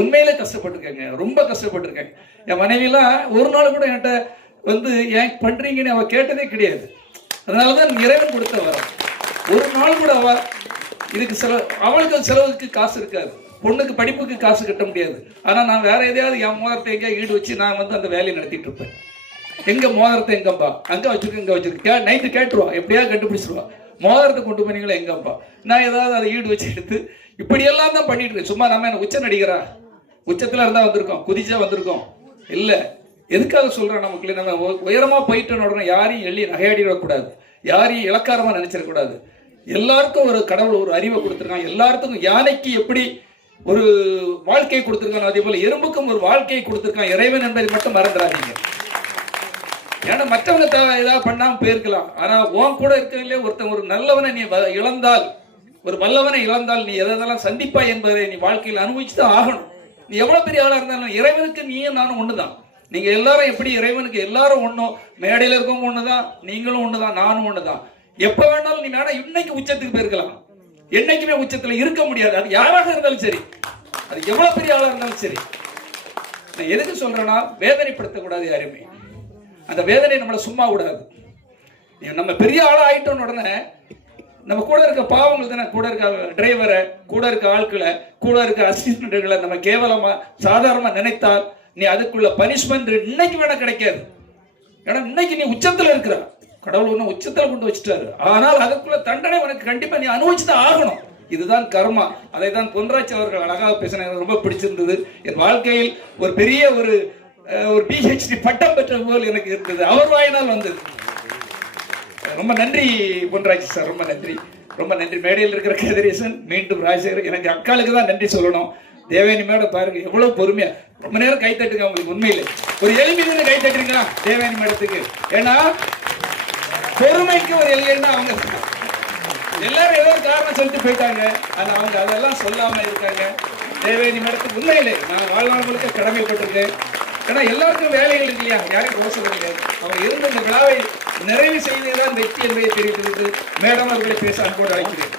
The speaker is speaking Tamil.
உண்மையிலே கஷ்டப்பட்டிருக்கேங்க, ரொம்ப கஷ்டப்பட்டிருக்கேன். என் மனைவிலாம் ஒரு நாள் கூட என்கிட்ட வந்து ஏன் பண்றீங்கன்னு அவ கேட்டதே கிடையாது. அதனாலதான் இறைவன் கொடுத்த வரம். ஒரு நாள் கூட அவ இதுக்கு அவளுக்கு செலவுக்கு காசு இருக்காது, பொண்ணுக்கு படிப்புக்கு காசு கட்ட முடியாது. ஆனா நான் வேற எதையாவது என் மோதிரத்தை எங்கேயா ஈடு வச்சு நான் வந்து அந்த வேலையை நடத்திட்டு இருப்பேன். எங்க மோதிரத்தை எங்கப்பா, அங்க வச்சிருக்கேன் இங்க வச்சிருக்கேன், நைட்டு கேட்டுருவா, எப்படியாவது கண்டுபிடிச்சிருவா. மோதிரத்தை கொண்டு போனீங்களா எங்கப்பா, நான் ஏதாவது அதை ஈடு வச்சு எடுத்து இப்படியெல்லாம் தான் பண்ணிட்டு இருக்கேன். சும்மா நம்ம என்ன உச்ச நடிகரா, உச்சத்துல இருந்தா வந்திருக்கோம், குதிச்சா வந்திருக்கோம் இல்ல. எதுக்காக சொல்றேன், நமக்கு நம்ம உயரமா போயிட்டு உடனே யாரையும் எள்ளி நகையாடிடக்கூடாது, யாரையும் இலக்காரமா நினைச்சிடக்கூடாது. எல்லாருக்கும் ஒரு கடவுள் ஒரு அறிவை கொடுத்துருக்கான். எல்லாருக்கும் யானைக்கு எப்படி ஒரு வாழ்க்கையை கொடுத்துருக்கான், அதே போல எறும்புக்கும் ஒரு வாழ்க்கையை கொடுத்துருக்கான் இறைவன் என்பதை மட்டும் மறந்துடாதீங்க. ஏன்னா மற்றவங்க ஏதாவது பண்ணாம போயிருக்கலாம், ஆனா உன் கூட இருக்கவில்லை ஒருத்தன் ஒரு நல்லவனை நீ இழந்தால், ஒரு வல்லவனை இழந்தால் நீ எதெல்லாம் சந்திப்பாய் என்பதை நீ வாழ்க்கையில் அனுபவிச்சுதான் ஆகணும். நீ எவ்வளவு பெரிய ஆளா இருந்தாலும் இறைவனுக்கு நீயும் நானும் ஒண்ணுதான். நீங்க எல்லாரும் எப்படி இறைவனுக்கு எல்லாரும் ஒண்ணும், மேடையில இருக்கவங்க ஒண்ணுதான், நீங்களும் ஒண்ணுதான், நானும் ஒண்ணுதான். எப்ப வேணாலும் நீ மேடம் இன்னைக்கு உச்சத்துக்கு போயிருக்கலாம், என்னைக்குமே உச்சத்துல இருக்க முடியாது. அது யாராக இருந்தாலும் சரி, அது எவ்வளவு பெரிய ஆளா இருந்தாலும் சரி. நான் எதுக்கு சொல்றேன்னா, வேதனைப்படுத்தக்கூடாது யாருமே. அந்த வேதனை நம்மளை சும்மா விடாது. நம்ம பெரிய ஆளா ஆயிட்டோன்னு உடனே நம்ம கூட இருக்க பாவங்கள் தானே, கூட இருக்க டிரைவரை, கூட இருக்க ஆட்களை, கூட இருக்க அசிஸ்டன்ட்களை நம்ம கேவலமா சாதாரணமா நினைத்தால் நீ அதுக்குள்ள பனிஷ்மெண்ட் இன்னைக்கு வேணா கிடைக்காது. ஏன்னா இன்னைக்கு நீ உச்சத்துல இருக்கிற, கடவுள் ஒண்ணு உச்சத்துல கொண்டு வச்சுட்டாரு. ஆனால் அதுக்குள்ள தண்டனை உனக்கு கண்டிப்பா நீ அனுபவிச்சுதான் ஆகணும். இதுதான் கர்மா. அதை தான் பொன்ராஜ் அவர்கள் அழகாக பேசினாங்க, ரொம்ப பிடிச்சிருந்தது. என் வாழ்க்கையில் ஒரு பெரிய ஒரு PhD பட்டம் பெற்ற போல் எனக்கு இருந்தது, அவர் வாயினால் வந்தது. ரொம்ப நன்றி பொன்ராஜ் சார், ரொம்ப நன்றி, ரொம்ப நன்றி. மேடையில் இருக்கிற கதிரேசன், மீண்டும் ராஜசேகர், எனக்கு அக்காளுக்கு தான் நன்றி சொல்லணும். தேவயானி மேடம் பாருங்க எவ்வளவு பொறுமையா, ரொம்ப நேரம் கை தட்டுங்க உங்களுக்கு. உண்மையில ஒரு எளிமையான கை தட்டுறீங்களா தேவயானி மேடத்துக்கு? ஏன்னா பொறுமைக்கு ஒரு எல்லைன்னா அவங்க எல்லாரும் ஏதோ காரணம் சொல்லிட்டு போயிட்டாங்க, ஆனா அவங்க அதெல்லாம் சொல்லாம இருக்காங்க. தேவயானி மேடத்துக்கு உண்மையிலே நான் வாழ்நாள் முழுக்க கடமைப்பட்டிருக்கேன். ஏன்னா எல்லாருக்கும் வேலைகள் இருக்கு இல்லையா, யாரும் யோசனை கிடையாது. அவங்க இருந்த இந்த விழாவை நிறைவு செய்ததுதான் வெற்றி என்பதை தெரிவித்தது. மேடம் அவர்களை பேச அன்போடு அழைக்கிறேன்.